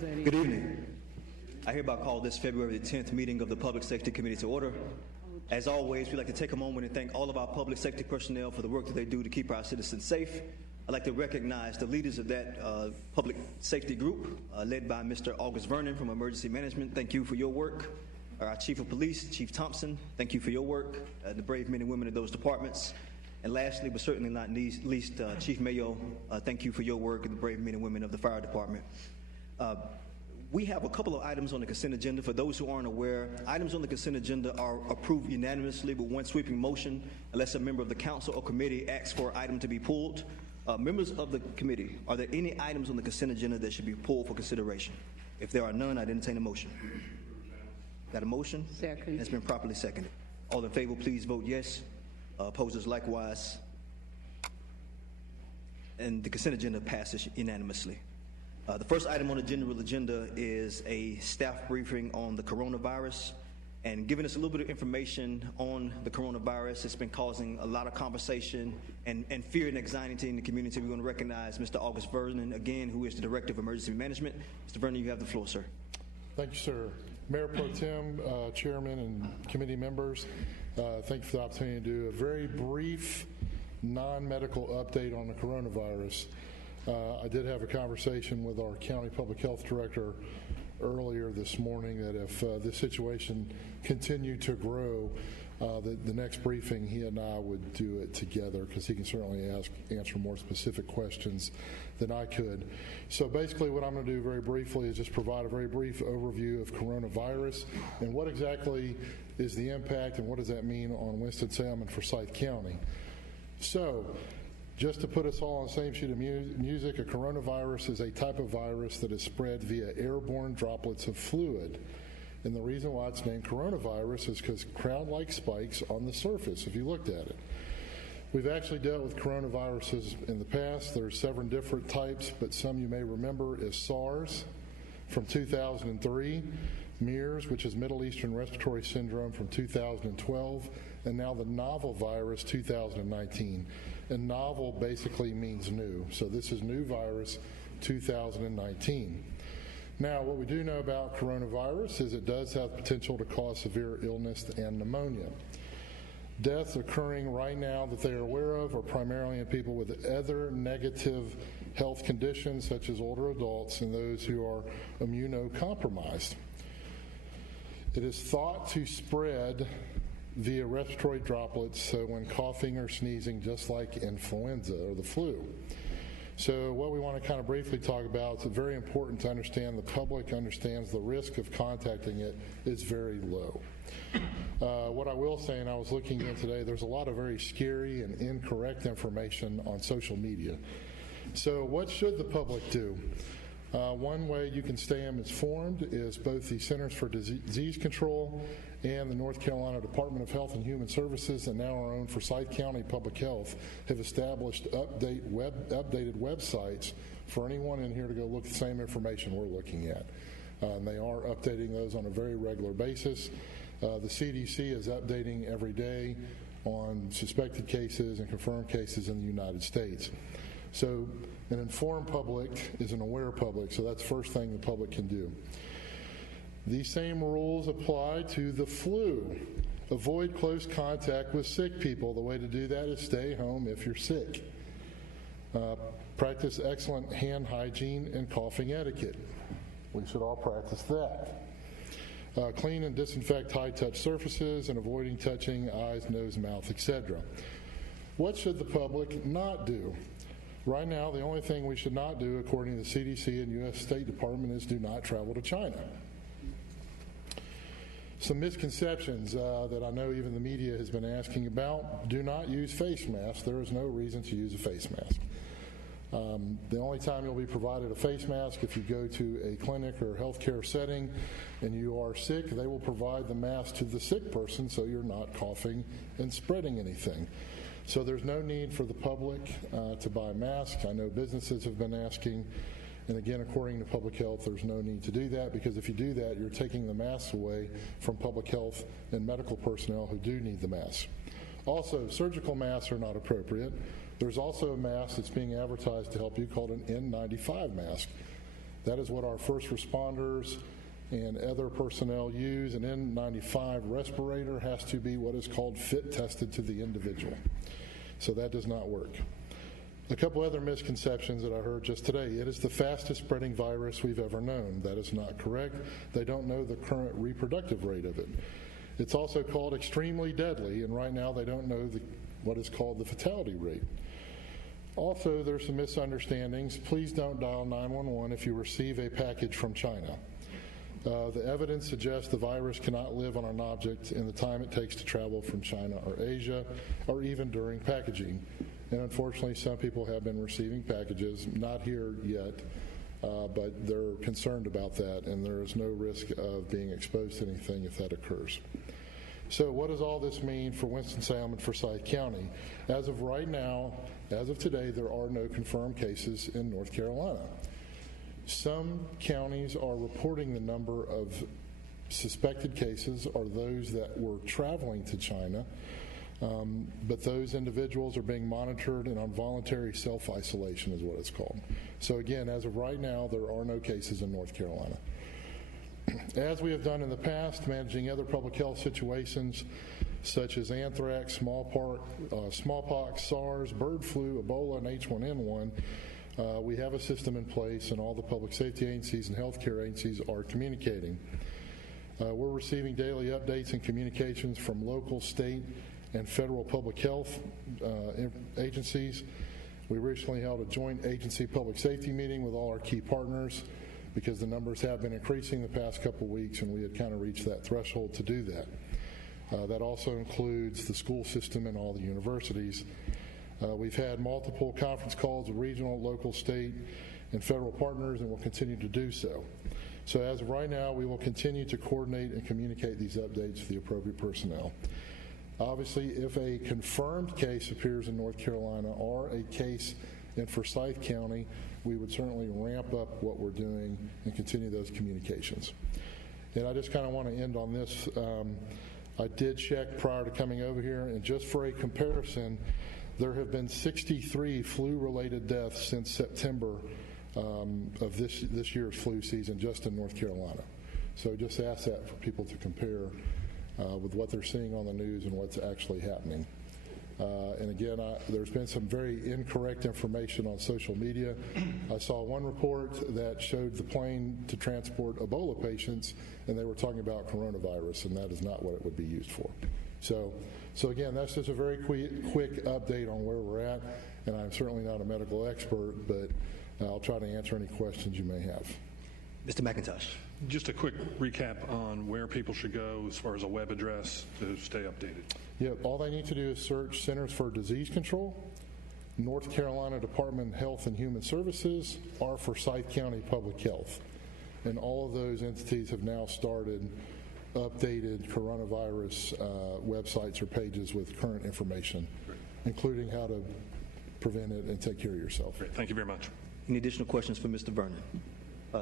Good evening. I hereby call this February the 10th meeting of the Public Safety Committee to order. As always, we'd like to take a moment and thank all of our public safety personnel for the work that they do to keep our citizens safe. I'd like to recognize the leaders of that public safety group, led by Mr. August Vernon from Emergency Management. Thank you for your work. Our Chief of Police, Chief Thompson, thank you for your work. The brave men and women of those departments. And lastly, but certainly not least, Chief Mayo, thank you for your work and the brave men and women of the fire department. We have a couple of items on the consent agenda. For those who aren't aware, items on the consent agenda are approved unanimously with one sweeping motion unless a member of the council or committee asks for an item to be pulled. Members of the committee, are there any items on the consent agenda that should be pulled for consideration? If there are none, I'd entertain a motion. Got a motion? Second. It's been properly seconded. All in favor, please vote yes. Opposers likewise. And the consent agenda passes unanimously. The first item on the general agenda is a staff briefing on the coronavirus. And giving us a little bit of information on the coronavirus, it's been causing a lot of conversation and fear and anxiety in the community. We're going to recognize Mr. August Vernon again, who is the Director of Emergency Management. Mr. Vernon, you have the floor, sir. Thank you, sir. Mayor Pro Tem, Chairman, and committee members, thank you for the opportunity to do a very brief non-medical update on the coronavirus. I did have a conversation with our County Public Health Director earlier this morning that if this situation continued to grow, the next briefing he and I would do it together because he can certainly answer more specific questions than I could. So basically what I'm going to do very briefly is just provide a very brief overview of coronavirus and what exactly is the impact and what does that mean on Winston-Salem and Forsyth County. So just to put us all on the same sheet of music, a coronavirus is a type of virus that is spread via airborne droplets of fluid. And the reason why it's named coronavirus is because crown-like spikes on the surface, if you looked at it. We've actually dealt with coronaviruses in the past. There's several different types, but some you may remember is SARS from 2003, MERS, which is Middle Eastern Respiratory Syndrome from 2012, and now the novel virus 2019. And novel basically means new. So this is new virus 2019. Now, what we do know about coronavirus is it does have potential to cause severe illness and pneumonia. Deaths occurring right now that they are aware of are primarily in people with other negative health conditions, such as older adults and those who are immunocompromised. It is thought to spread via respiratory droplets, so when coughing or sneezing, just like influenza or the flu. So what we want to kind of briefly talk about, it's very important to understand the public understands the risk of contacting it is very low. What I will say, and I was looking in today, there's a lot of very scary and incorrect information on social media. So what should the public do? One way you can stay informed is both the Centers for Disease Control and the North Carolina Department of Health and Human Services, and now our own Forsyth County Public Health, have established updated websites for anyone in here to go look at the same information we're looking at. And they are updating those on a very regular basis. The CDC is updating every day on suspected cases and confirmed cases in the United States. So an informed public is an aware public, so that's the first thing the public can do. These same rules apply to the flu. Avoid close contact with sick people. The way to do that is stay home if you're sick. Practice excellent hand hygiene and coughing etiquette. We should all practice that. Clean and disinfect high-touch surfaces and avoiding touching eyes, nose, mouth, etc. What should the public not do? Right now, the only thing we should not do, according to the CDC and U.S. State Department, is do not travel to China. Some misconceptions that I know even the media has been asking about: do not use face masks. There is no reason to use a face mask. The only time you'll be provided a face mask if you go to a clinic or healthcare setting and you are sick, they will provide the mask to the sick person so you're not coughing and spreading anything. So there's no need for the public to buy masks. I know businesses have been asking, and again, according to public health, there's no need to do that, because if you do that, you're taking the masks away from public health and medical personnel who do need the masks. Also, surgical masks are not appropriate. There's also a mask that's being advertised to help you called an N95 mask. That is what our first responders and other personnel use. An N95 respirator has to be what is called fit tested to the individual. So that does not work. A couple other misconceptions that I heard just today. It is the fastest spreading virus we've ever known. That is not correct. They don't know the current reproductive rate of it. It's also called extremely deadly, and right now they don't know what is called the fatality rate. Also, there's some misunderstandings. Please don't dial 911 if you receive a package from China. The evidence suggests the virus cannot live on an object in the time it takes to travel from China or Asia, or even during packaging. And unfortunately, some people have been receiving packages, not here yet, but they're concerned about that, and there is no risk of being exposed to anything if that occurs. So what does all this mean for Winston-Salem and Forsyth County? As of right now, as of today, there are no confirmed cases in North Carolina. Some counties are reporting the number of suspected cases are those that were traveling to China, but those individuals are being monitored and on voluntary self-isolation is what it's called. So again, as of right now, there are no cases in North Carolina. As we have done in the past, managing other public health situations such as anthrax, smallpox, SARS, bird flu, Ebola, and H1N1, we have a system in place, and all the public safety agencies and healthcare agencies are communicating. We're receiving daily updates and communications from local, state, and federal public health agencies. We recently held a joint agency public safety meeting with all our key partners because the numbers have been increasing the past couple weeks, and we had kind of reached that threshold to do that. That also includes the school system and all the universities. We've had multiple conference calls with regional, local, state, and federal partners, and will continue to do so. So as of right now, we will continue to coordinate and communicate these updates to the appropriate personnel. Obviously, if a confirmed case appears in North Carolina or a case in Forsyth County, we would certainly ramp up what we're doing and continue those communications. And I just kind of want to end on this. I did check prior to coming over here, and just for a comparison, there have been 63 flu-related deaths since September of this year's flu season just in North Carolina. So just ask that for people to compare with what they're seeing on the news and what's actually happening. And again, there's been some very incorrect information on social media. I saw one report that showed the plane to transport Ebola patients, and they were talking about coronavirus, and that is not what it would be used for. So again, that's just a very quick update on where we're at, and I'm certainly not a medical expert, but I'll try to answer any questions you may have. Mr. McIntosh. Just a quick recap on where people should go as far as a web address to stay updated. Yeah, all they need to do is search Centers for Disease Control, North Carolina Department of Health and Human Services, or Forsyth County Public Health. And all of those entities have now started updated coronavirus websites or pages with current information, including how to prevent it and take care of yourself. Great. Thank you very much. Any additional questions for Mr. Vernon?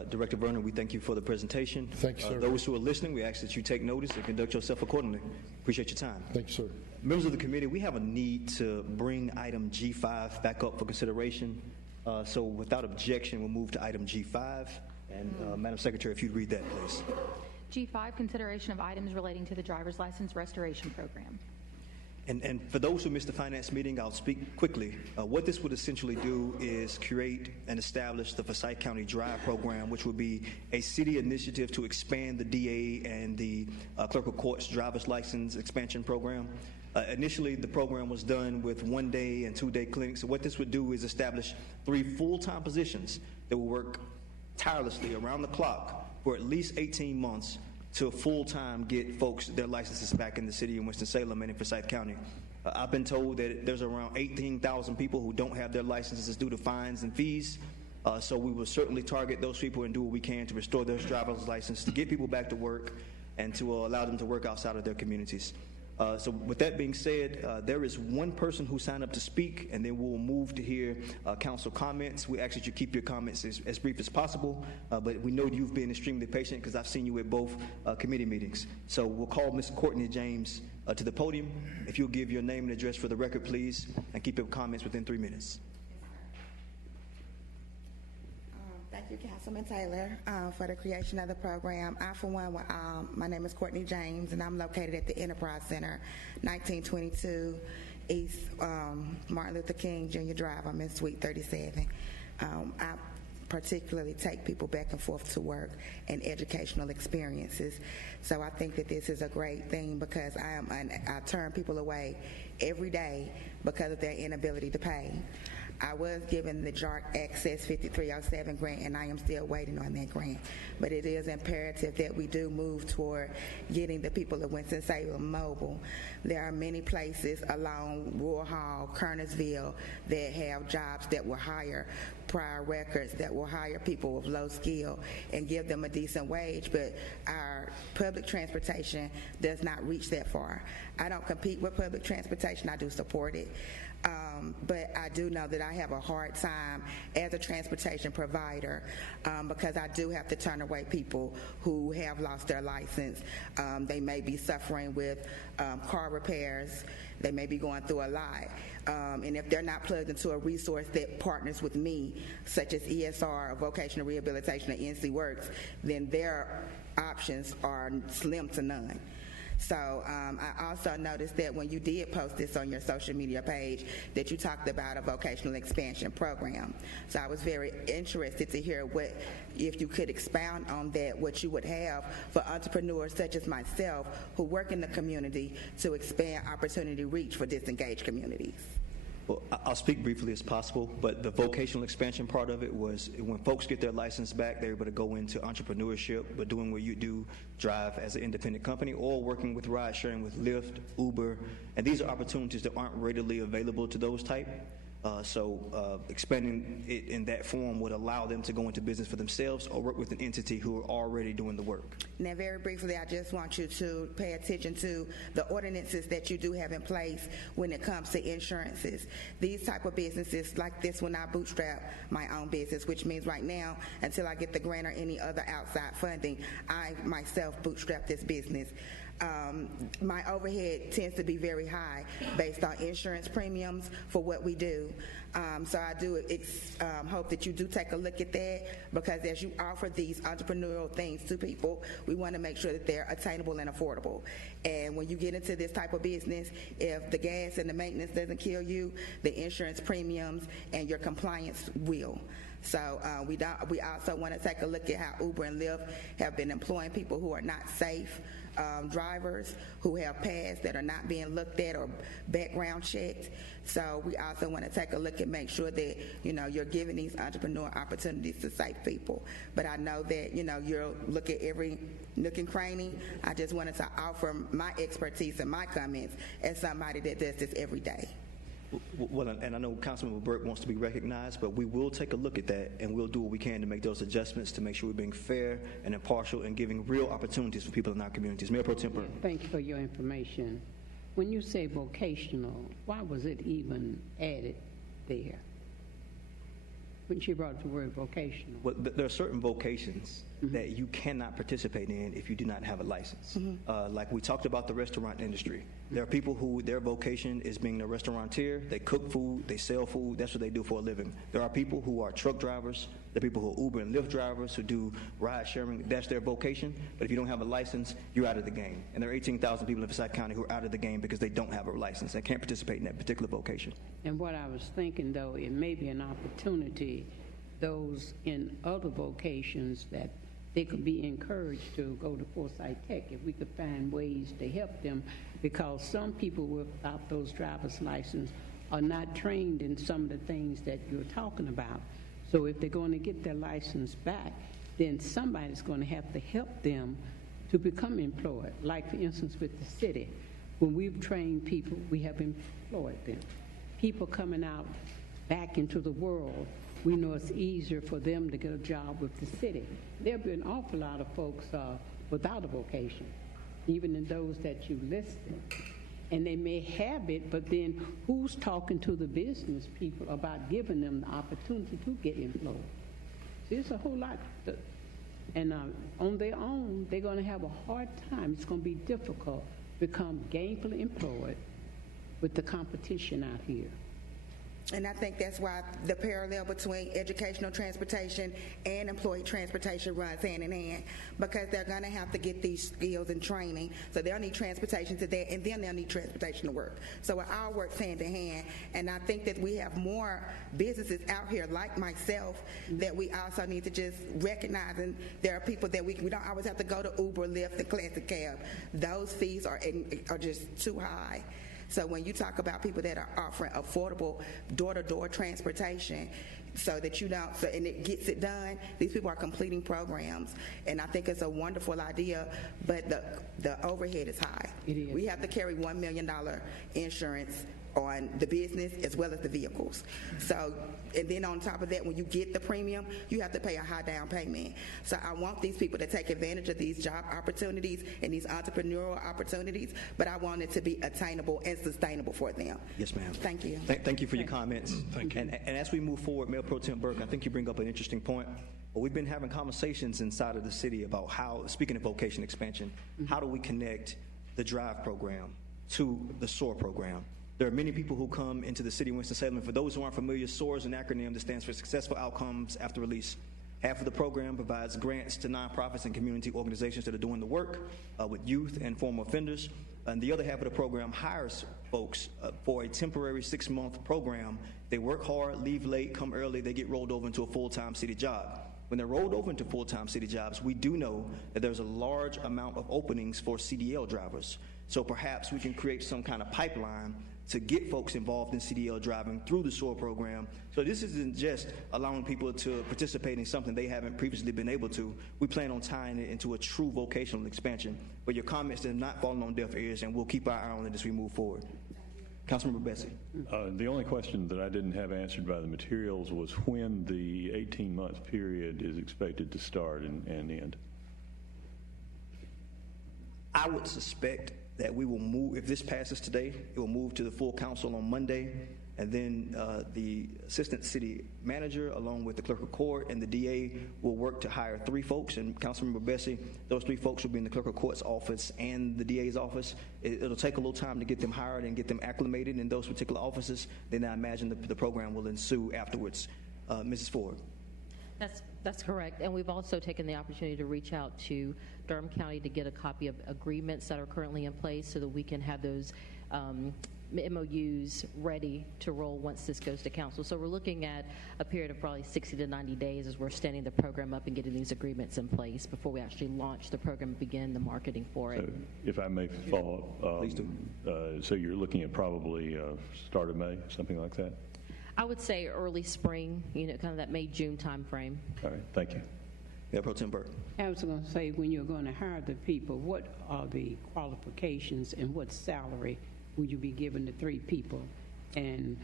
Director Vernon, we thank you for the presentation. Thank you, sir. Those who are listening, we ask that you take notice and conduct yourself accordingly. Appreciate your time. Thank you, sir. Members of the committee, we have a need to bring item G5 back up for consideration. So without objection, we'll move to item G5. And Madam Secretary, if you'd read that, please. G5, consideration of items relating to the driver's license restoration program. And for those who missed the finance meeting, I'll speak quickly. What this would essentially do is create and establish the Forsyth County Drive program, which would be a city initiative to expand the DA and the clerk of court's driver's license expansion program. Initially, the program was done with 1-day and 2-day clinics. So what this would do is establish 3 full-time positions that will work tirelessly around the clock for at least 18 months to full-time get folks their licenses back in the city of Winston-Salem and in Forsyth County. I've been told that there's around 18,000 people who don't have their licenses due to fines and fees. So we will certainly target those people and do what we can to restore their driver's license, to get people back to work, and to allow them to work outside of their communities. So with that being said, there is one person who signed up to speak, and then we'll move to hear council comments. We ask that you keep your comments as brief as possible, but we know you've been extremely patient because I've seen you at both committee meetings. So we'll call Ms. Courtney James to the podium. If you'll give your name and address for the record, please, and keep your comments within 3 minutes. Thank Thank you, Councilman Taylor, for the creation of the program. I, for one, my name is Courtney James, and I'm located at the Enterprise Center, 1922 East Martin Luther King Jr. Drive. I'm in Suite 37. I particularly take people back and forth to work and educational experiences. So I think that this is a great thing because I turn people away every day because of their inability to pay. I was given the JARC Access 5307 grant, and I am still waiting on that grant. But it is imperative that we do move toward getting the people of Winston-Salem mobile. There are many places along Royal Hall, Kernersville, that have jobs that will hire prior records, that will hire people with low skill and give them a decent wage, but our public transportation does not reach that far. I don't compete with public transportation, I do support it. But I do know that I have a hard time as a transportation provider because I do have to turn away people who have lost their license. They may be suffering with car repairs. They may be going through a lot. And if they're not plugged into a resource that partners with me, such as ESR, or Vocational Rehabilitation, or NC Works, then their options are slim to none. So I also noticed that when you did post this on your social media page, that you talked about a vocational expansion program. So I was very interested to hear what, if you could expound on that, what you would have for entrepreneurs such as myself who work in the community to expand opportunity reach for disengaged communities. Well, I'll speak briefly as possible, but the vocational expansion part of it was when folks get their license back, they're able to go into entrepreneurship, but doing what you do, drive as an independent company or working with ride sharing with Lyft, Uber, and these are opportunities that aren't readily available to those type. So expanding it in that form would allow them to go into business for themselves or work with an entity who are already doing the work. Now, very briefly, I just want you to pay attention to the ordinances that you do have in place when it comes to insurances. These type of businesses like this one, I bootstrap my own business, which means right now, until I get the grant or any other outside funding, I myself bootstrap this business. My overhead tends to be very high based on insurance premiums for what we do. So I do hope that you do take a look at that, because as you offer these entrepreneurial things to people, we want to make sure that they're attainable and affordable. And when you get into this type of business, if the gas and the maintenance doesn't kill you, the insurance premiums and your compliance will. So we also want to take a look at how Uber and Lyft have been employing people who are not safe drivers, who have pads that are not being looked at or background checked. So we also want to take a look and make sure that, you're giving these entrepreneur opportunities to safe people. But I know that, you'll look at every nook and cranny. I just wanted to offer my expertise and my comments as somebody that does this every day. Well, and I know Councilman Burke wants to be recognized, but we will take a look at that, and we'll do what we can to make those adjustments to make sure we're being fair and impartial and giving real opportunities for people in our communities. Mayor Pro Tem. Thank you for your information. When you say vocational, why was it even added there? When she brought the word vocational. Well, there are certain vocations that you cannot participate in if you do not have a license. Like we talked about the restaurant industry. There are people who their vocation is being a restaurateur. They cook food, they sell food, that's what they do for a living. There are people who are truck drivers. There are people who are Uber and Lyft drivers who do ride sharing. That's their vocation. But if you don't have a license, you're out of the game. And there are 18,000 people in Forsyth County who are out of the game because they don't have a license. They can't participate in that particular vocation. And what I was thinking, though, it may be an opportunity, those in other vocations, that they could be encouraged to go to Forsyth Tech if we could find ways to help them, because some people without those driver's license are not trained in some of the things that you're talking about. So if they're going to get their license back, then somebody's going to have to help them to become employed. Like, for instance, with the city, when we've trained people, we have employed them. People coming out back into the world, we know it's easier for them to get a job with the city. There'll be an awful lot of folks without a vocation, even in those that you listed. And they may have it, but then who's talking to the business people about giving them the opportunity to get employed? See, it's a whole lot. And on their own, they're going to have a hard time. It's going to be difficult to become gainfully employed with the competition out here. And I think that's why the parallel between educational transportation and employee transportation runs hand in hand, because they're going to have to get these skills and training. So they'll need transportation to that, and then they'll need transportation to work. So it all works hand in hand. And I think that we have more businesses out here like myself that we also need to just recognize. And there are people that we don't always have to go to Uber, Lyft, and Classic Cab. Those fees are just too high. So when you talk about people that are offering affordable door-to-door transportation, so that and it gets it done, these people are completing programs, and I think it's a wonderful idea, but the overhead is high. It is. We have to carry $1 million insurance on the business as well as the vehicles. So, and then on top of that, when you get the premium, you have to pay a high down payment. So I want these people to take advantage of these job opportunities and these entrepreneurial opportunities, but I want it to be attainable and sustainable for them. Yes, ma'am. Thank you. Thank you for your comments. Thank you. And as we move forward, Mayor Pro Tem Burke, I think you bring up an interesting point. Well, we've been having conversations inside of the city about how, speaking of vocation expansion, how do we connect the DRIVE program to the SOAR program? There are many people who come into the city of Winston-Salem. For those who aren't familiar, SOAR is an acronym that stands for Successful Outcomes After Release. Half of the program provides grants to nonprofits and community organizations that are doing the work with youth and former offenders. And the other half of the program hires folks for a temporary 6-month program. They work hard, leave late, come early, they get rolled over into a full-time city job. When they're rolled over into full-time city jobs, we do know that there's a large amount of openings for CDL drivers. So perhaps we can create some kind of pipeline to get folks involved in CDL driving through the SOAR program. So this isn't just allowing people to participate in something they haven't previously been able to. We plan on tying it into a true vocational expansion. But your comments have not fallen on deaf ears, and we'll keep our eye on it as we move forward. Councilmember Bessie. The only question that I didn't have answered by the materials was when the 18-month period is expected to start and end. I would suspect that we will move, if this passes today, it will move to the full council on Monday, and then the assistant city manager, along with the clerk of court and the DA, will work to hire 3 folks. And Councilmember Bessie, those 3 folks will be in the clerk of court's office and the DA's office. It'll take a little time to get them hired and get them acclimated in those particular offices. Then I imagine the program will ensue afterwards. Mrs. Ford. That's correct. And we've also taken the opportunity to reach out to Durham County to get a copy of agreements that are currently in place so that we can have those MOUs ready to roll once this goes to council. So we're looking at a period of probably 60 to 90 days as we're standing the program up and getting these agreements in place before we actually launch the program and begin the marketing for it. So if I may follow up, Please do. So you're looking at probably start of May, something like that? I would say early spring, kind of that May-June time frame. All right, thank you. Mayor Pro Tem Burke. I was going to say, when you're going to hire the people, what are the qualifications and what salary will you be giving the 3 people? And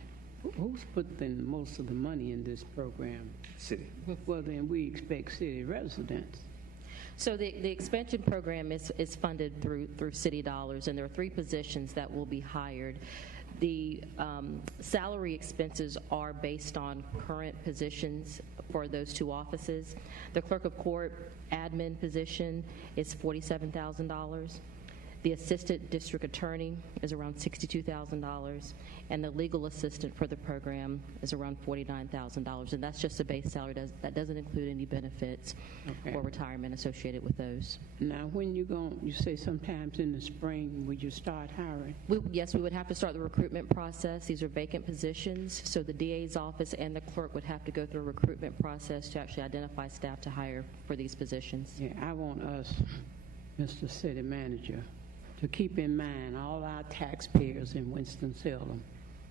who's putting most of the money in this program? City. Well, then we expect city residents. So the expansion program is funded through city dollars, and there are 3 positions that will be hired. The salary expenses are based on current positions for those 2 offices. The clerk of court admin position is $47,000. The assistant district attorney is around $62,000, and the legal assistant for the program is around $49,000, and that's just a base salary. That doesn't include any benefits or retirement associated with those. Now, when you say sometimes in the spring, would you start hiring? Yes, we would have to start the recruitment process. These are vacant positions, so the DA's office and the clerk would have to go through a recruitment process to actually identify staff to hire for these positions. Yeah, I want us, Mr. City Manager, to keep in mind all our taxpayers in Winston-Salem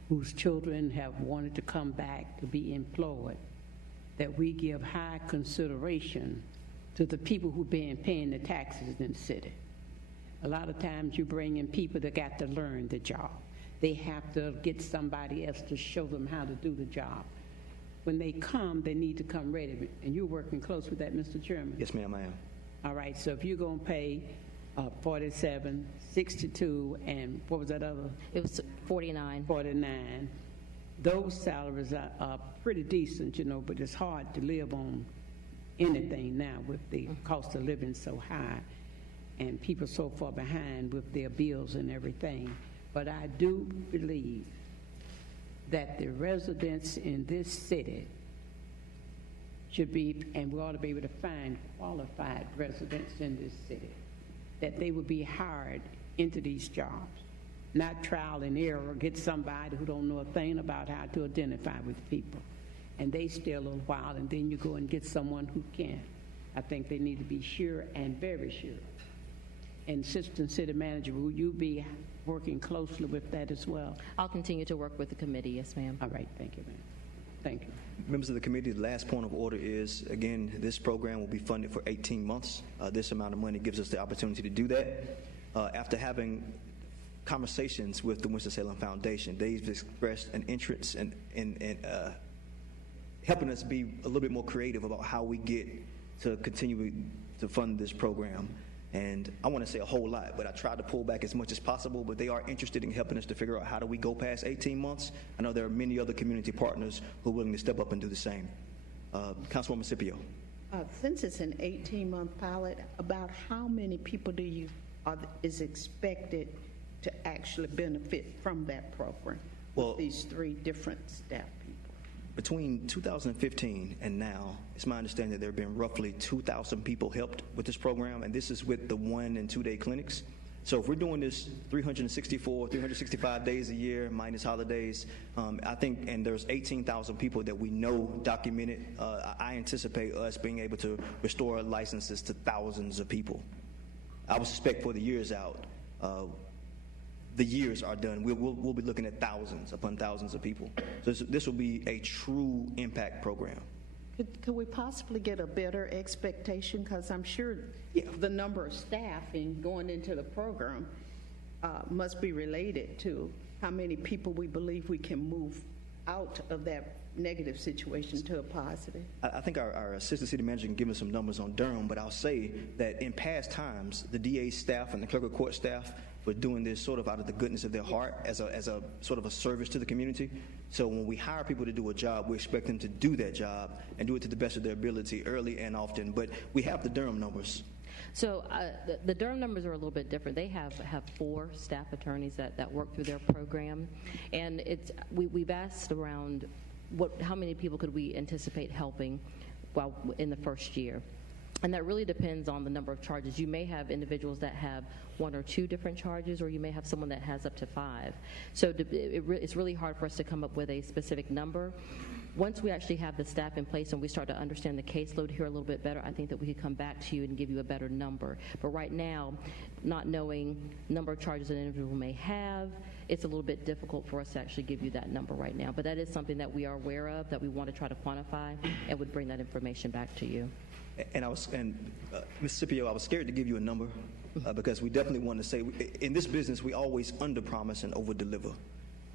whose children have wanted to come back to be employed, that we give high consideration to the people who've been paying the taxes in the city. A lot of times you bring in people that got to learn the job. They have to get somebody else to show them how to do the job. When they come, they need to come ready. And you're working close with that, Mr. Chairman? Yes, ma'am, I am. All right, so if you're going to pay 47, 62, and what was that other? It was 49. 49. Those salaries are pretty decent, but it's hard to live on anything now with the cost of living so high and people so far behind with their bills and everything. But I do believe that the residents in this city should be, and we ought to be able to find qualified residents in this city, that they would be hired into these jobs, not trial and error, get somebody who don't know a thing about how to identify with people. And they stay a little while, and then you go and get someone who can. I think they need to be sure and very sure. And Assistant City Manager, will you be working closely with that as well? I'll continue to work with the committee, yes, ma'am. All right, thank you, ma'am. Thank you. Members of the committee, the last point of order is, again, this program will be funded for 18 months. This amount of money gives us the opportunity to do that. After having conversations with the Winston-Salem Foundation, they've expressed an interest in helping us be a little bit more creative about how we get to continue to fund this program. And I want to say a whole lot, but I tried to pull back as much as possible, but they are interested in helping us to figure out how do we go past 18 months. I know there are many other community partners who are willing to step up and do the same. Councilwoman Scipio. Since it's an 18-month pilot, about how many people is expected to actually benefit from that program? Well, these 3 different staff people. Between 2015 and now, it's my understanding that there have been roughly 2,000 people helped with this program, and this is with the 1- and 2-day clinics. So if we're doing this 365 days a year minus holidays, I think, and there's 18,000 people that we know documented, I anticipate us being able to restore licenses to thousands of people. I would suspect for the years out, the years are done, we'll be looking at thousands upon thousands of people. So this will be a true impact program. Could we possibly get a better expectation? Because I'm sure the number of staff going into the program must be related to how many people we believe we can move out of that negative situation to a positive. I think our assistant city manager can give us some numbers on Durham, but I'll say that in past times, the DA's staff and the clerk of court staff were doing this sort of out of the goodness of their heart as a sort of a service to the community. So when we hire people to do a job, we expect them to do that job and do it to the best of their ability early and often. But we have the Durham numbers. So the Durham numbers are a little bit different. They have 4 staff attorneys that work through their program, and we've asked around how many people could we anticipate helping in the first year. And that really depends on the number of charges. You may have individuals that have 1 or 2 different charges, or you may have someone that has up to 5. So it's really hard for us to come up with a specific number. Once we actually have the staff in place and we start to understand the caseload here a little bit better, I think that we could come back to you and give you a better number. But right now, not knowing number of charges an individual may have, it's a little bit difficult for us to actually give you that number right now. But that is something that we are aware of, that we want to try to quantify, and would bring that information back to you. Ms. Scipio, I was scared to give you a number because we definitely want to say, in this business, we always under-promise and over-deliver.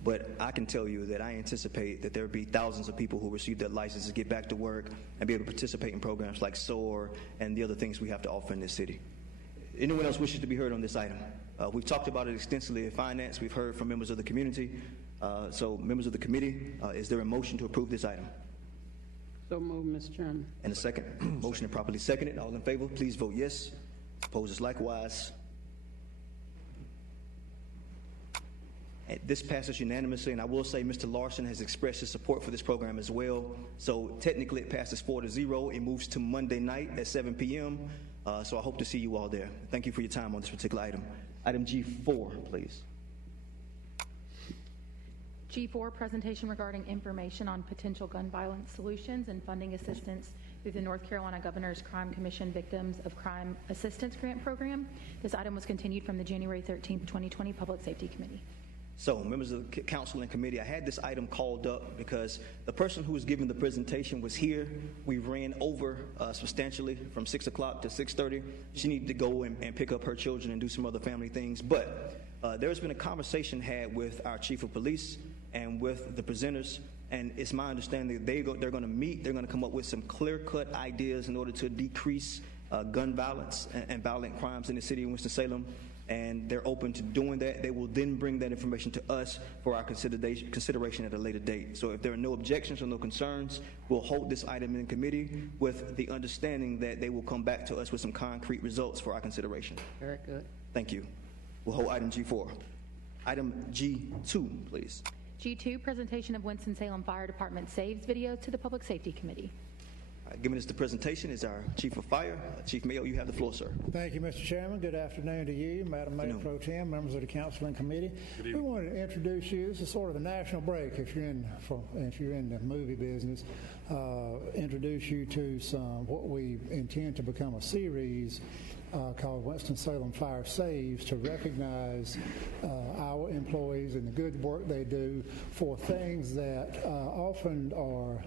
But I can tell you that I anticipate that there will be thousands of people who receive their licenses, get back to work, and be able to participate in programs like SOAR and the other things we have to offer in this city. Anyone else wishes to be heard on this item? We've talked about it extensively in finance. We've heard from members of the community. So members of the committee, is there a motion to approve this item? So moved, Mr. Chairman. And a second. Motion is properly seconded. All in favor, please vote yes. Opposed, likewise. This passes unanimously, and I will say Mr. Larson has expressed his support for this program as well. So technically it passes 4-0. It moves to Monday night at 7 p.m. So I hope to see you all there. Thank you for your time on this particular item. Item G4, please. G4, presentation regarding information on potential gun violence solutions and funding assistance through the North Carolina Governor's Crime Commission Victims of Crime Assistance Grant Program. This item was continued from the January 13th, 2020 Public Safety Committee. So, members of the council and committee, I had this item called up because the person who was giving the presentation was here. We ran over substantially from 6 o'clock to 6:30. She needed to go and pick up her children and do some other family things. But there's been a conversation had with our chief of police and with the presenters, and it's my understanding that they're going to meet. They're going to come up with some clear-cut ideas in order to decrease gun violence and violent crimes in the city of Winston-Salem. And they're open to doing that. They will then bring that information to us for our consideration at a later date. So if there are no objections or no concerns, we'll hold this item in committee with the understanding that they will come back to us with some concrete results for our consideration. Very good. Thank you. We'll hold item G4. Item G2, please. G2, presentation of Winston-Salem Fire Department Saves video to the Public Safety Committee. Giving us the presentation is our Chief of Fire. Chief Mayo, you have the floor, sir. Thank you, Mr. Chairman. Good afternoon to you, Madam Mayor Pro Tem, members of the Council and Committee. We wanted to introduce you. This is sort of a national break if you're in the movie business. Introduce you to what we intend to become a series called Winston-Salem Fire Saves to recognize our employees and the good work they do for things that often are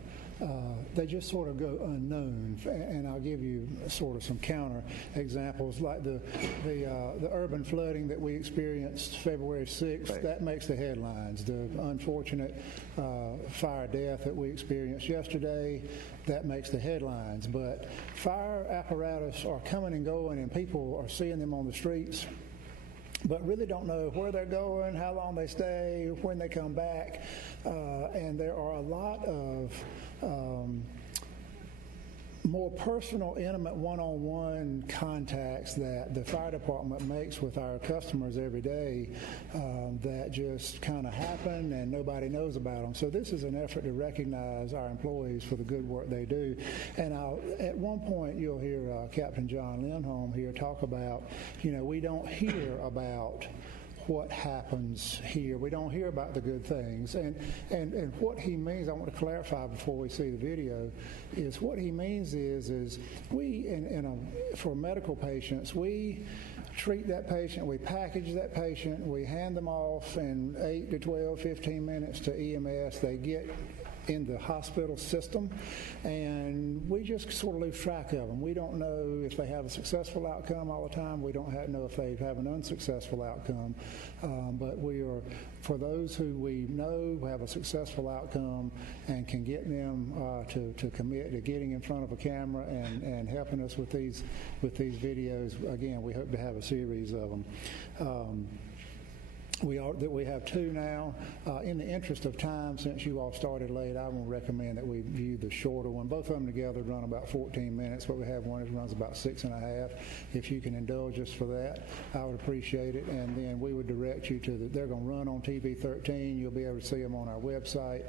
they just sort of go unknown, and I'll give you sort of some counter examples, like the urban flooding that we experienced February 6th. Right. That makes the headlines. The unfortunate fire death that we experienced yesterday, that makes the headlines. But fire apparatus are coming and going, and people are seeing them on the streets, but really don't know where they're going, how long they stay, when they come back. And there are a lot of more personal, intimate, one-on-one contacts that the fire department makes with our customers every day that just kind of happen and nobody knows about them. So this is an effort to recognize our employees for the good work they do. And at one point you'll hear Captain John Lindholm here talk about, we don't hear about what happens here. We don't hear about the good things. And what he means, I want to clarify before we see the video, is what he means is we, for medical patients, we treat that patient, we package that patient, we hand them off in 8 to 12, 15 minutes to EMS. They get in the hospital system, and we just sort of lose track of them. We don't know if they have a successful outcome all the time. We don't know if they have an unsuccessful outcome. But for those who we know have a successful outcome and can get them to commit to getting in front of a camera and helping us with these videos, again, we hope to have a series of them. We have two now. In the interest of time, since you all started late, I will recommend that we view the shorter one. Both of them together run about 14 minutes, but we have one that runs about 6.5. If you can indulge us for that, I would appreciate it. And then we would direct you to they're going to run on TV 13. You'll be able to see them on our website.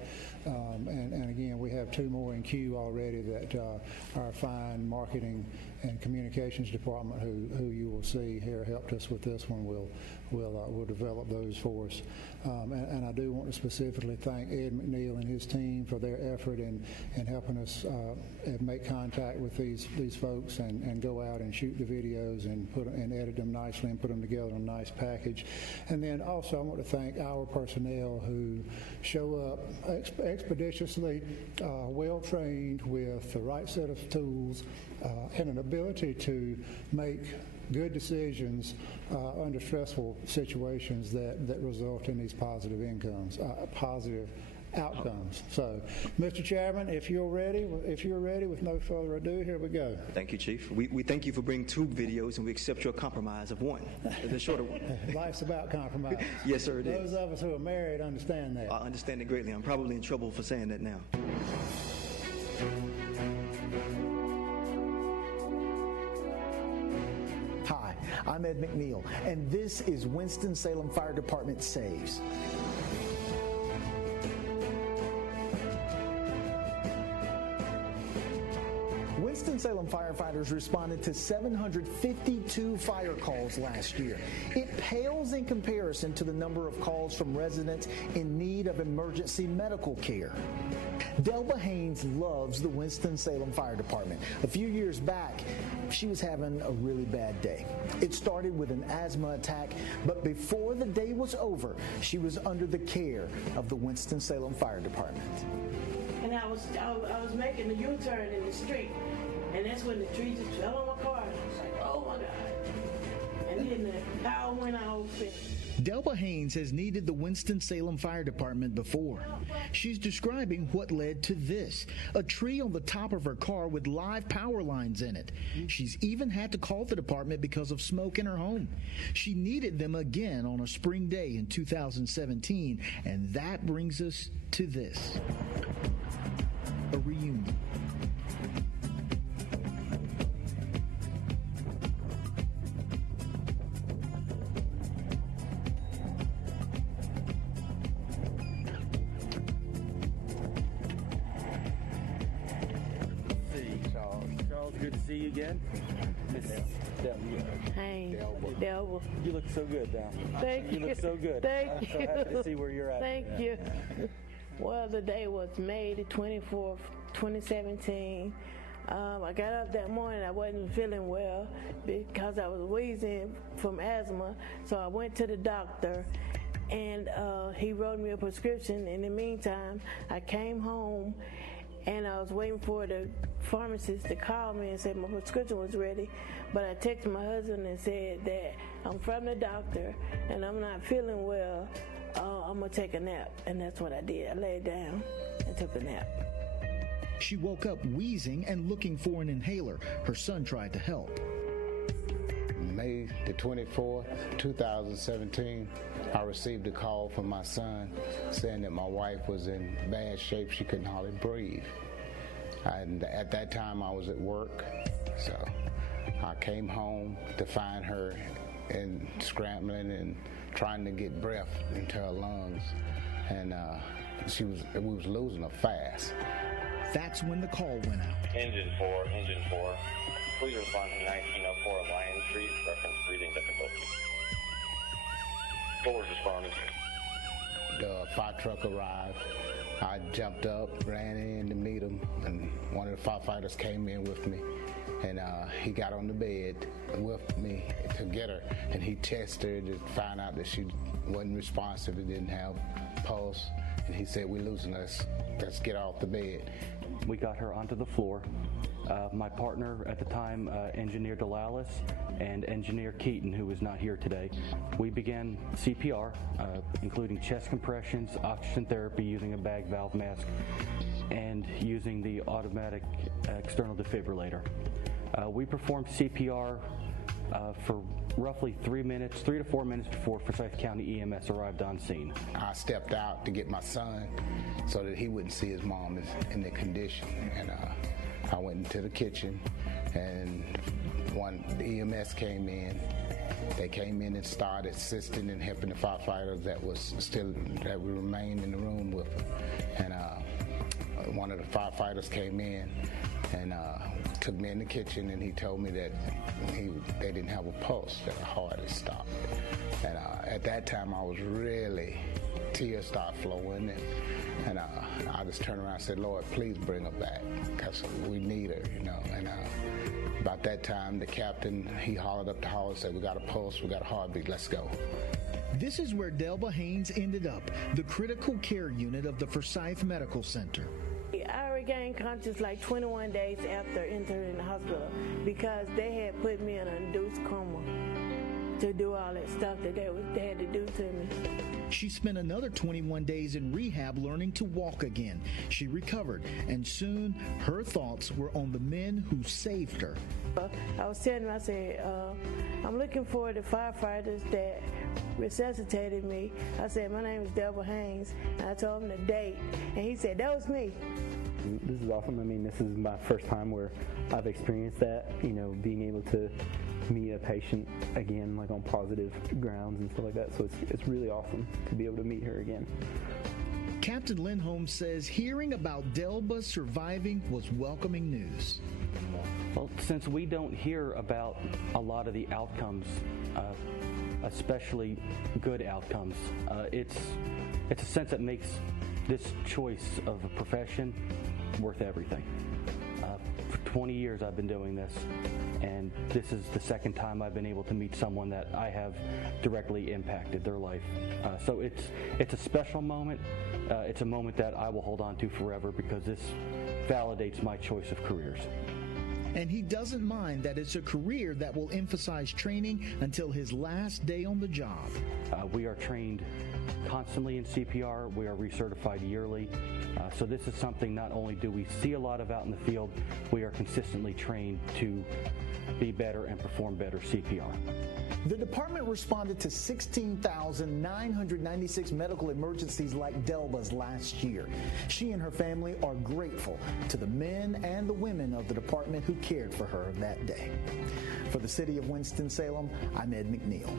And again, we have two more in queue already that our fine marketing and communications department, who you will see here, helped us with this one. We'll develop those for us. And I do want to specifically thank Ed McNeil and his team for their effort in helping us make contact with these folks and go out and shoot the videos and edit them nicely and put them together in a nice package. And then also I want to thank our personnel who show up expeditiously, well trained with the right set of tools and an ability to make good decisions under stressful situations that result in these positive outcomes. So, Mr. Chairman, if you're ready, with no further ado, here we go. Thank you, Chief. We thank you for bringing two videos, and we accept your compromise of one, the shorter one. Life's about compromise. Yes, sir, it is. Those of us who are married understand that. I understand it greatly. I'm probably in trouble for saying that now. Hi, I'm Ed McNeil, and this is Winston-Salem Fire Department Saves. Winston-Salem firefighters responded to 752 fire calls last year. It pales in comparison to the number of calls from residents in need of emergency medical care. Delba Haynes loves the Winston-Salem Fire Department. A few years back, she was having a really bad day. It started with an asthma attack, but before the day was over, she was under the care of the Winston-Salem Fire Department. And I was making a U-turn in the street, and that's when the tree just fell on my car. And I was like, oh my God. And then the power went out. Delba Haynes has needed the Winston-Salem Fire Department before. She's describing what led to this, a tree on the top of her car with live power lines in it. She's even had to call the department because of smoke in her home. She needed them again on a spring day in 2017, and that brings us to this, a reunion. see you again. Miss Hey, Delva. You look so good, Dal. Thank you. You look so good. Thank I'm you. so happy to see where you're at. Thank you. Well, the day was May the 24th, 2017. I got up that morning, I wasn't feeling well because I was wheezing from asthma, so I went to the doctor and he wrote me a prescription. In the meantime, I came home and I was waiting for the pharmacist to call me and say my prescription was ready, but I texted my husband and said that I'm from the doctor and I'm not feeling well, I'm gonna take a nap, and that's what I did. I laid down and took a nap. She woke up wheezing and looking for an inhaler. Her son tried to help. May the 24th, 2017, I received a call from my son saying that my wife was in bad shape. She couldn't hardly breathe. And at that time, I was at work, so I came home to find her and scrambling and trying to get breath into her lungs, and we was losing her fast. That's when the call went out. Engine 4. Please respond to 1904 Lion Street, reference breathing difficulty. Forward responding. The fire truck arrived. I jumped up, ran in to meet him, and one of the firefighters came in with me, and he got on the bed with me to get her, and he tested her to find out that she wasn't responsive and didn't have pulse, and he said, "We're losing us. Let's get her off the bed." We got her onto the floor. My partner at the time, Engineer Delalis and Engineer Keaton, who is not here today, we began CPR, including chest compressions, oxygen therapy using a bag valve mask, and using the automatic external defibrillator. We performed CPR for roughly 3 to 4 minutes before Forsyth County EMS arrived on scene. I stepped out to get my son so that he wouldn't see his mom in the condition, and I went into the kitchen, and the EMS came in. They came in and started assisting and helping the firefighters that remained in the room with her. And one of the firefighters came in and took me in the kitchen, and he told me that they didn't have a pulse, that her heart had stopped. And at that time, I was really, tears started flowing, and I just turned around and said, "Lord, please bring her back, because we need her, you know." And about that time, the captain, he hollered up the hall and said, "We got a pulse, we got a heartbeat, let's go." This is where Delba Haynes ended up, the critical care unit of the Forsyth Medical Center. I regained consciousness like 21 days after entering the hospital because they had put me in an induced coma to do all that stuff that they had to do to me. She spent another 21 days in rehab learning to walk again. She recovered, and soon her thoughts were on the men who saved her. I was telling him, I said, I'm looking for the firefighters that resuscitated me. I said, my name is Delba Haynes, and I told him the date, and he said, that was me. This is awesome. I mean, this is my first time where I've experienced that, being able to meet a patient again, like on positive grounds and stuff like that. So it's really awesome to be able to meet her again. Captain Lindholm says hearing about Delba surviving was welcoming news. Well, since we don't hear about a lot of the outcomes, especially good outcomes, it's a sense that makes this choice of a profession worth everything. For 20 years I've been doing this, and this is the second time I've been able to meet someone that I have directly impacted their life. So it's a special moment. It's a moment that I will hold on to forever because this validates my choice of careers. And he doesn't mind that it's a career that will emphasize training until his last day on the job. We are trained constantly in CPR. We are recertified yearly. So this is something not only do we see a lot of out in the field, we are consistently trained to be better and perform better CPR. The department responded to 16,996 medical emergencies like Delba's last year. She and her family are grateful to the men and the women of the department who cared for her that day. For the City of Winston-Salem, I'm Ed McNeil.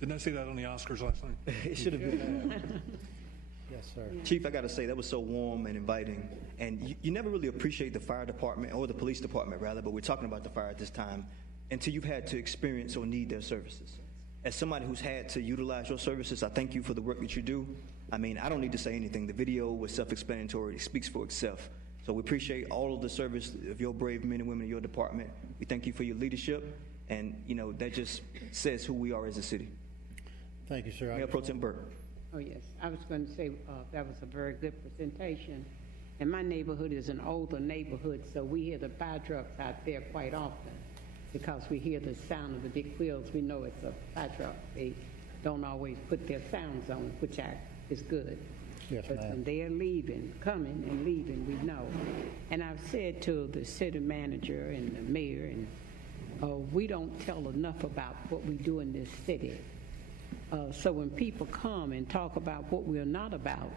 Didn't I see that on the Oscars last night? It should have been. Yes, sir. Chief, I got to say, that was so warm and inviting. And you never really appreciate the fire department, or the police department, rather, but we're talking about the fire at this time, until you've had to experience or need their services. As somebody who's had to utilize your services, I thank you for the work that you do. I mean, I don't need to say anything. The video was self-explanatory. It speaks for itself. So we appreciate all of the service of your brave men and women in your department. We thank you for your leadership, and, that just says who we are as a city. Thank you, sir. Mayor Pro Tem Burke. Oh, yes. I was going to say that was a very good presentation. And my neighborhood is an older neighborhood, so we hear the fire trucks out there quite often because we hear the sound of the big wheels. We know it's a fire truck. They don't always put their sounds on, which is good. Yes, but when they're leaving, coming and leaving, we know. And I've said to the city manager and the mayor, and we don't tell enough about what we do in this city. So when people come and talk about what we're not about,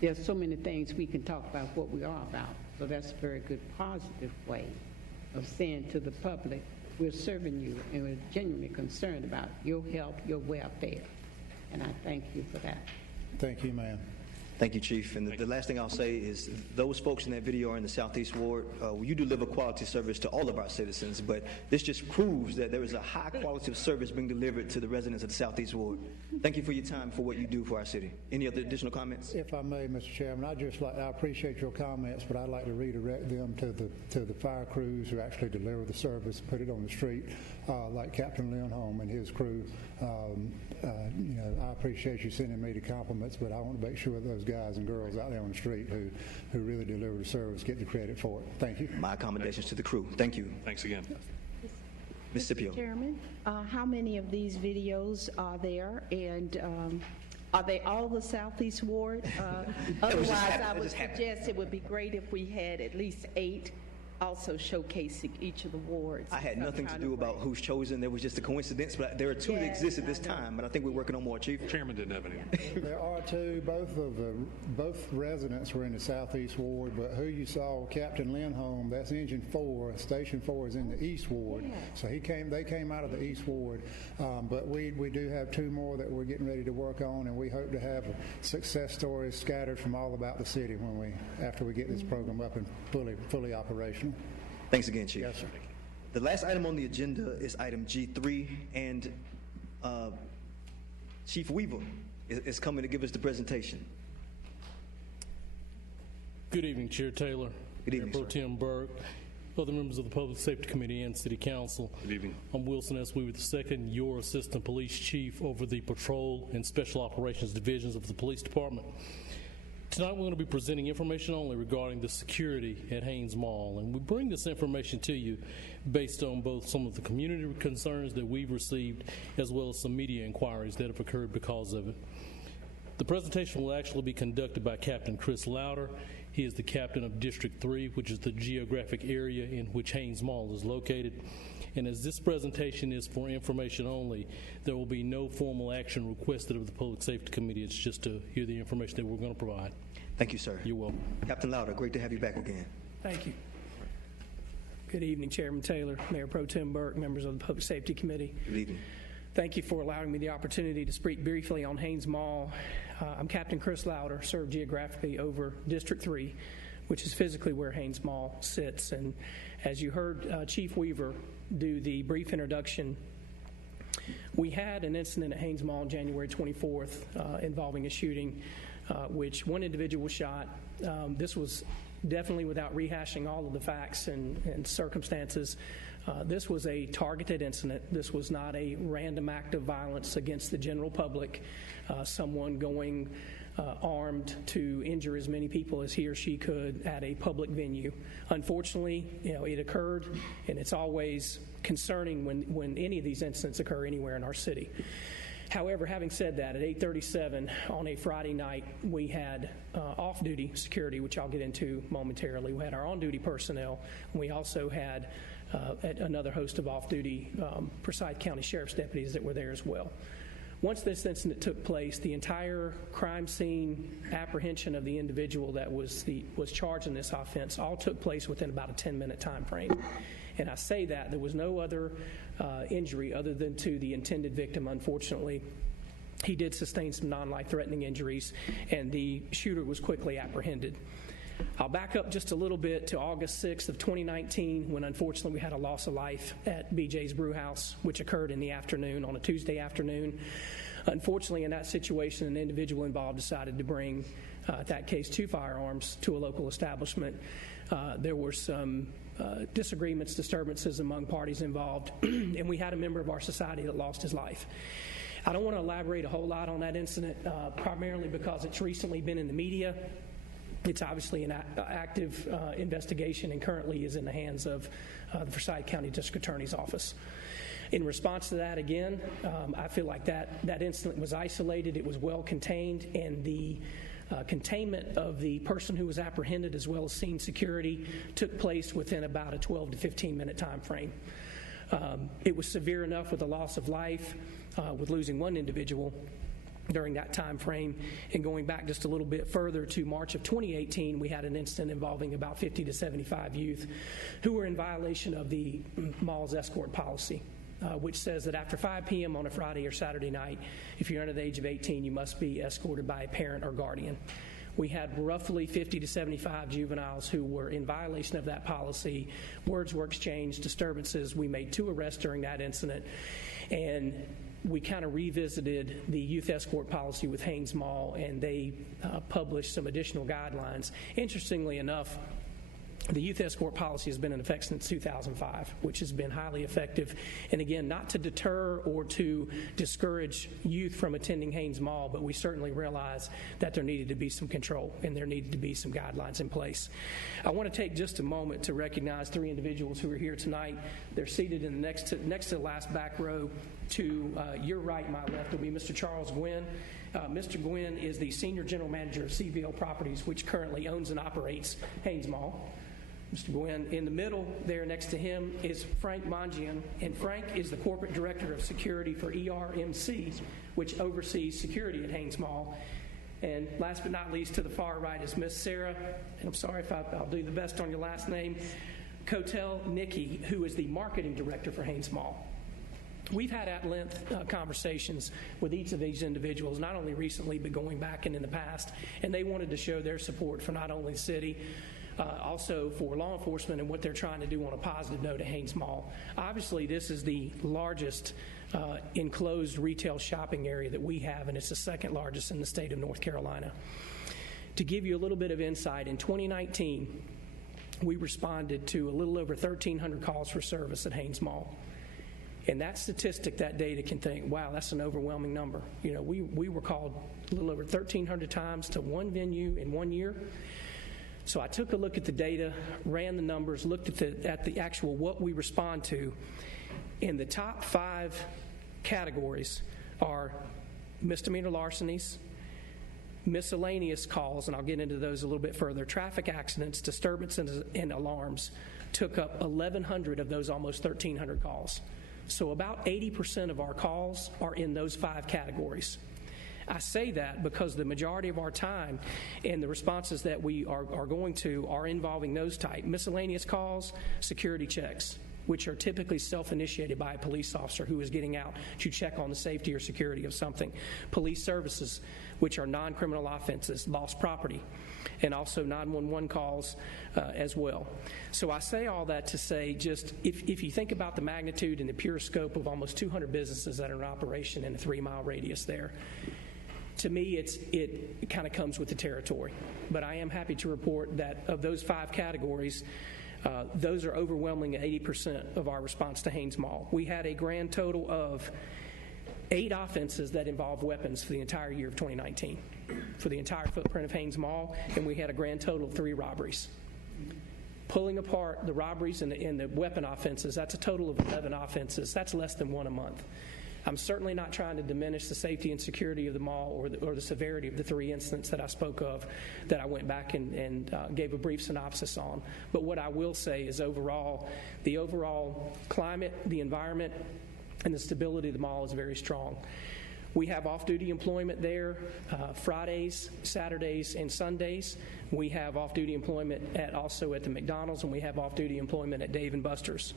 there's so many things we can talk about what we are about. So that's a very good positive way of saying to the public, we're serving you and we're genuinely concerned about your health, your welfare. And I thank you for that. Thank you, ma'am. Thank you, Chief. And the last thing I'll say is those folks in that video are in the Southeast Ward. You deliver quality service to all of our citizens, but this just proves that there is a high quality of service being delivered to the residents of the Southeast Ward. Thank you for your time, for what you do for our city. Any other additional comments? If I may, Mr. Chairman, I appreciate your comments, but I'd like to redirect them to the fire crews who actually deliver the service, put it on the street, like Captain Lindholm and his crew. I appreciate you sending me the compliments, but I want to make sure those guys and girls out there on the street who really deliver the service get the credit for it. Thank you. My accommodations to the crew. Thank you. Thanks again. Ms. Scipio. Mr. Chairman, how many of these videos are there, and are they all the Southeast Ward? Otherwise, I would suggest it would be great if we had at least 8 also showcasing each of the wards. I had nothing to do about who's chosen. There was just a coincidence, but there are 2 that exist at this time, but I think we're working on more, Chief. Chairman didn't have any. There are 2. Both residents were in the Southeast Ward, but who you saw, Captain Lindholm, that's Engine 4. Station 4 is in the East Ward. Yeah. So they came out of the East Ward. But we do have 2 more that we're getting ready to work on, and we hope to have success stories scattered from all about the city after we get this program up and fully operational. Thanks again, Chief. Yes, sir. The last item on the agenda is item G3, and Chief Weaver is coming to give us the presentation. Good evening, Chair Taylor. Good evening, Mayor Pro Tem Burke, other members of the Public Safety Committee and City Council. Good evening. I'm Wilson S. Weaver II, your Assistant Police Chief over the Patrol and Special Operations Divisions of the Police Department. Tonight we're going to be presenting information only regarding the security at Haynes Mall, and we bring this information to you based on both some of the community concerns that we've received as well as some media inquiries that have occurred because of it. The presentation will actually be conducted by Captain Chris Louder. He is the captain of District 3, which is the geographic area in which Haynes Mall is located. And as this presentation is for information only, there will be no formal action requested of the Public Safety Committee. It's just to hear the information that we're going to provide. Thank you, sir. You're welcome. Captain Louder, great to have you back again. Thank you. Good evening, Chairman Taylor, Mayor Pro Tem Burke, members of the Public Safety Committee. Good evening. Thank you for allowing me the opportunity to speak briefly on Haynes Mall. I'm Captain Chris Louder, serve geographically over District 3, which is physically where Haynes Mall sits. And as you heard Chief Weaver do the brief introduction, we had an incident at Haynes Mall on January 24th involving a shooting, which one individual was shot. This was definitely without rehashing all of the facts and circumstances. This was a targeted incident. This was not a random act of violence against the general public, someone going armed to injure as many people as he or she could at a public venue. Unfortunately, it occurred, and it's always concerning when any of these incidents occur anywhere in our city. However, having said that, at 8:37 on a Friday night, we had off-duty security, which I'll get into momentarily. We had our on-duty personnel, and we also had another host of off-duty Forsyth County Sheriff's deputies that were there as well. Once this incident took place, the entire crime scene apprehension of the individual that was charged in this offense all took place within about a 10-minute time frame. And I say that there was no other injury other than to the intended victim, unfortunately. He did sustain some non-life-threatening injuries, and the shooter was quickly apprehended. I'll back up just a little bit to August 6th of 2019, when unfortunately we had a loss of life at BJ's Brewhouse, which occurred in the afternoon, on a Tuesday afternoon. Unfortunately, in that situation, an individual involved decided to bring, in that case, 2 firearms to a local establishment. There were some disagreements, disturbances among parties involved, and we had a member of our society that lost his life. I don't want to elaborate a whole lot on that incident, primarily because it's recently been in the media. It's obviously an active investigation and currently is in the hands of the Forsyth County District Attorney's Office. In response to that, again, I feel like that incident was isolated, it was well contained, and the containment of the person who was apprehended as well as scene security took place within about a 12 to 15 minute time frame. It was severe enough with the loss of life, with losing one individual during that time frame. And going back just a little bit further to March of 2018, we had an incident involving about 50 to 75 youth who were in violation of the mall's escort policy, which says that after 5 p.m. on a Friday or Saturday night, if you're under the age of 18, you must be escorted by a parent or guardian. We had roughly 50 to 75 juveniles who were in violation of that policy. Words were exchanged, disturbances. We made 2 arrests during that incident, and we kind of revisited the youth escort policy with Haynes Mall, and they published some additional guidelines. Interestingly enough, the youth escort policy has been in effect since 2005, which has been highly effective. And again, not to deter or to discourage youth from attending Haynes Mall, but we certainly realized that there needed to be some control and there needed to be some guidelines in place. I want to take just a moment to recognize 3 individuals who are here tonight. They're seated in the next to the last back row. To your right, my left, will be Mr. Charles Gwynn. Mr. Gwynn is the Senior General Manager of CVL Properties, which currently owns and operates Haynes Mall. Mr. Gwynn. In the middle there next to him is Frank Mangian, and Frank is the Corporate Director of Security for ERMC, which oversees security at Haynes Mall. And last but not least, to the far right is Miss Sarah, and I'm sorry if I'll do the best on your last name, Cotel Nicky, who is the Marketing Director for Haynes Mall. We've had at-length conversations with each of these individuals, not only recently, but going back and in the past, and they wanted to show their support for not only the city, also for law enforcement and what they're trying to do on a positive note at Haynes Mall. Obviously, this is the largest enclosed retail shopping area that we have, and it's the 2nd largest in the state of North Carolina. To give you a little bit of insight, in 2019, we responded to a little over 1,300 calls for service at Haynes Mall. And that statistic, that data, can think, wow, that's an overwhelming number. You know, we were called a little over 1,300 times to one venue in 1 year. So I took a look at the data, ran the numbers, looked at the actual what we respond to. And the top 5 categories are misdemeanor larcenies, miscellaneous calls, and I'll get into those a little bit further, traffic accidents, disturbances, and alarms took up 1,100 of those almost 1,300 calls. So about 80% of our calls are in those 5 categories. I say that because the majority of our time and the responses that we are going to are involving those type. Miscellaneous calls, security checks, which are typically self-initiated by a police officer who is getting out to check on the safety or security of something. Police services, which are non-criminal offenses, lost property, and also 911 calls as well. So I say all that to say, just if you think about the magnitude and the pure scope of almost 200 businesses that are in operation in a 3-mile radius there, to me, it kind of comes with the territory. But I am happy to report that of those 5 categories, those are overwhelming 80% of our response to Haynes Mall. We had a grand total of 8 offenses that involved weapons for the entire year of 2019, for the entire footprint of Haynes Mall, and we had a grand total of 3 robberies. Pulling apart the robberies and the weapon offenses, that's a total of 11 offenses. That's less than 1 a month. I'm certainly not trying to diminish the safety and security of the mall or the severity of the 3 incidents that I spoke of that I went back and gave a brief synopsis on. But what I will say is overall, the overall climate, the environment, and the stability of the mall is very strong. We have off-duty employment there Fridays, Saturdays, and Sundays. We have off-duty employment also at the McDonald's, and we have off-duty employment at Dave & Buster's.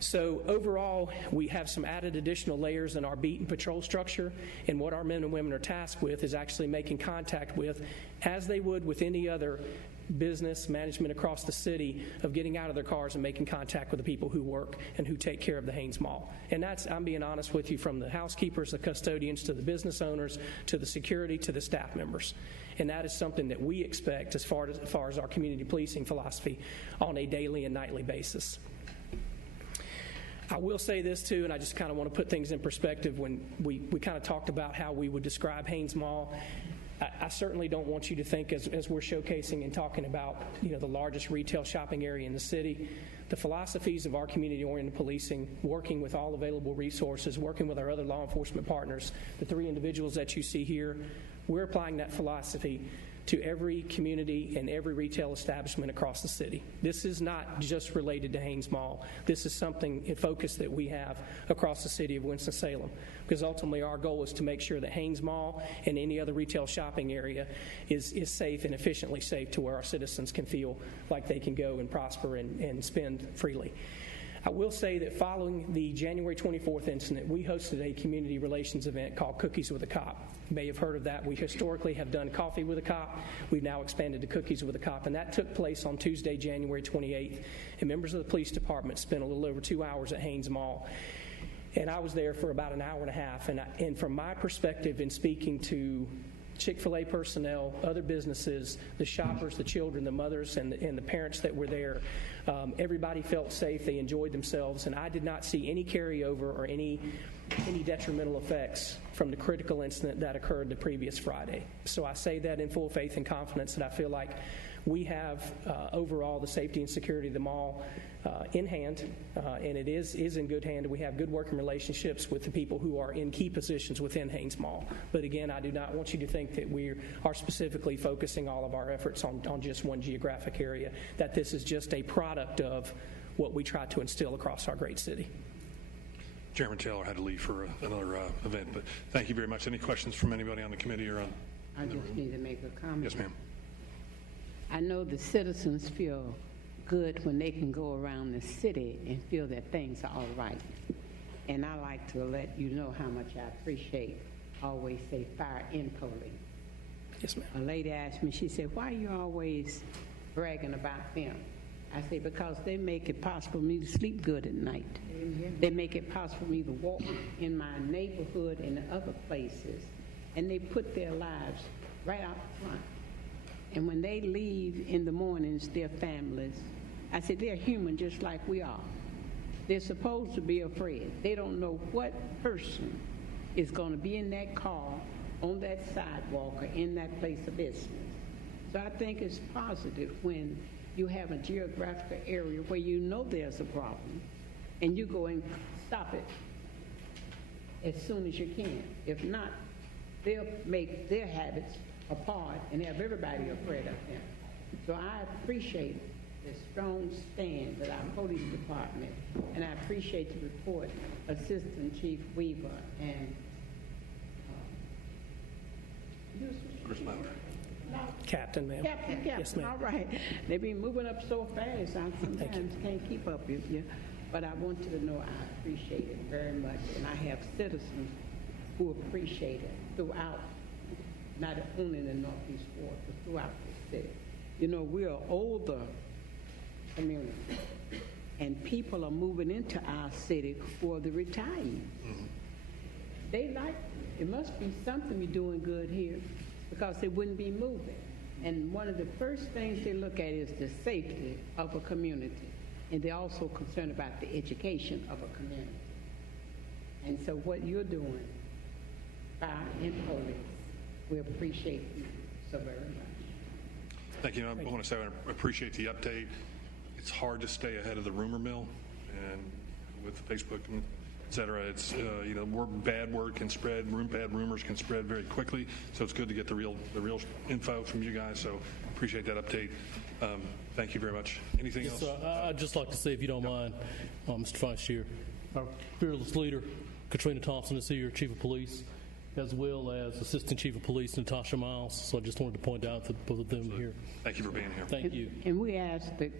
So overall, we have some added additional layers in our beat and patrol structure, and what our men and women are tasked with is actually making contact with, as they would with any other business management across the city, of getting out of their cars and making contact with the people who work and who take care of the Haynes Mall. And that's, I'm being honest with you, from the housekeepers, the custodians, to the business owners, to the security, to the staff members. And that is something that we expect as far as our community policing philosophy on a daily and nightly basis. I will say this too, and I just kind of want to put things in perspective. When we kind of talked about how we would describe Haynes Mall, I certainly don't want you to think, as we're showcasing and talking about, the largest retail shopping area in the city, the philosophies of our community-oriented policing, working with all available resources, working with our other law enforcement partners, the 3 individuals that you see here, we're applying that philosophy to every community and every retail establishment across the city. This is not just related to Haynes Mall. This is something in focus that we have across the city of Winston-Salem, because ultimately our goal is to make sure that Haynes Mall and any other retail shopping area is safe and efficiently safe, to where our citizens can feel like they can go and prosper and spend freely. I will say that following the January 24th incident, we hosted a community relations event called Cookies with a Cop. You may have heard of that. We historically have done Coffee with a Cop. We've now expanded to Cookies with a Cop, and that took place on Tuesday, January 28th. And members of the police department spent a little over 2 hours at Haynes Mall. And I was there for about an hour and a half. And from my perspective, in speaking to Chick-fil-A personnel, other businesses, the shoppers, the children, the mothers, and the parents that were there, everybody felt safe. They enjoyed themselves, and I did not see any carryover or any detrimental effects from the critical incident that occurred the previous Friday. So I say that in full faith and confidence that I feel like we have overall the safety and security of the mall in hand, and it is in good hand. We have good working relationships with the people who are in key positions within Haynes Mall. But again, I do not want you to think that we are specifically focusing all of our efforts on just one geographic area, that this is just a product of what we try to instill across our great city. Chairman Taylor had to leave for another event, but thank you very much. Any questions from anybody on the committee or on? I just need to make a comment. Yes, ma'am. I know the citizens feel good when they can go around the city and feel that things are all right. And I like to let you know how much I appreciate, always say, fire and police. Yes, ma'am. A lady asked me, she said, why are you always bragging about them? I say, because they make it possible for me to sleep good at night. They make it possible for me to walk in my neighborhood and other places, and they put their lives right out front. And when they leave in the mornings, their families, I said, they're human just like we are. They're supposed to be afraid. They don't know what person is going to be in that car, on that sidewalk, or in that place of business. So I think it's positive when you have a geographical area where you know there's a problem, and you go and stop it as soon as you can. If not, they'll make their habits apart and have everybody afraid of them. So I appreciate the strong stand of our police department, and I appreciate the report, Assistant Chief Weaver and Chris Lauer. Captain, ma'am. Captain. Yes, ma'am. All right. They've been moving up so fast, I sometimes can't keep up with you. But I want you to know I appreciate it very much, and I have citizens who appreciate it throughout, not only in the Northeast Ward, but throughout the city. You know, we're an older community, and people are moving into our city for the retirees. They like, it must be something we're doing good here, because they wouldn't be moving. And one of the first things they look at is the safety of a community. And they're also concerned about the education of a community. And so what you're doing, fire and police, we appreciate you so very much. Thank you. I want to say I appreciate the update. It's hard to stay ahead of the rumor mill, and with Facebook and et cetera, it's bad word can spread, bad rumors can spread very quickly. So it's good to get the real info from you guys. So appreciate that update. Thank you very much. Anything else? I'd just like to say, if you don't mind, Mr. Vice Chair, our fearless leader, Katrina Thompson, is here, Chief of Police, as well as Assistant Chief of Police, Natasha Miles. So I just wanted to point out that both of them are here. Thank you for being here. Thank you. And we asked the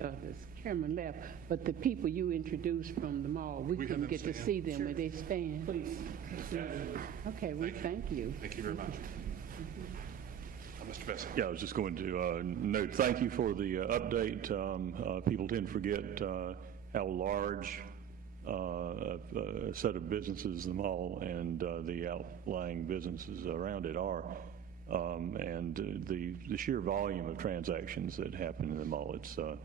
chairman left, but the people you introduced from the mall, we have couldn't them get to stand. see them where they stand. Please. Okay, well, thank you. Thank you very much. Mr. Bessie. Yeah, I was just going to note, thank you for the update. People tend to forget how large a set of businesses the mall and the outlying businesses around it are. And the sheer volume of transactions that happen in the mall, it's a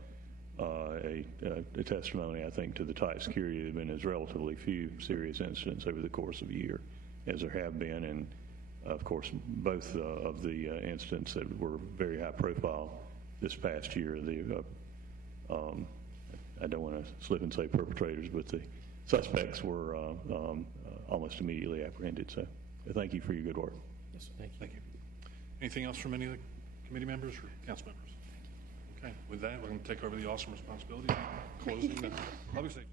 testimony, I think, to the tight security. There have been as relatively few serious incidents over the course of a year as there have been, and of course, both of the incidents that were very high profile this past year, I don't want to slip and say perpetrators, but the suspects were almost immediately apprehended. So thank you for your good work. Yes, thank you. Thank you. Anything else from any of the committee members or council members? Okay, with that, we're going to take over the awesome responsibility of closing the public safety.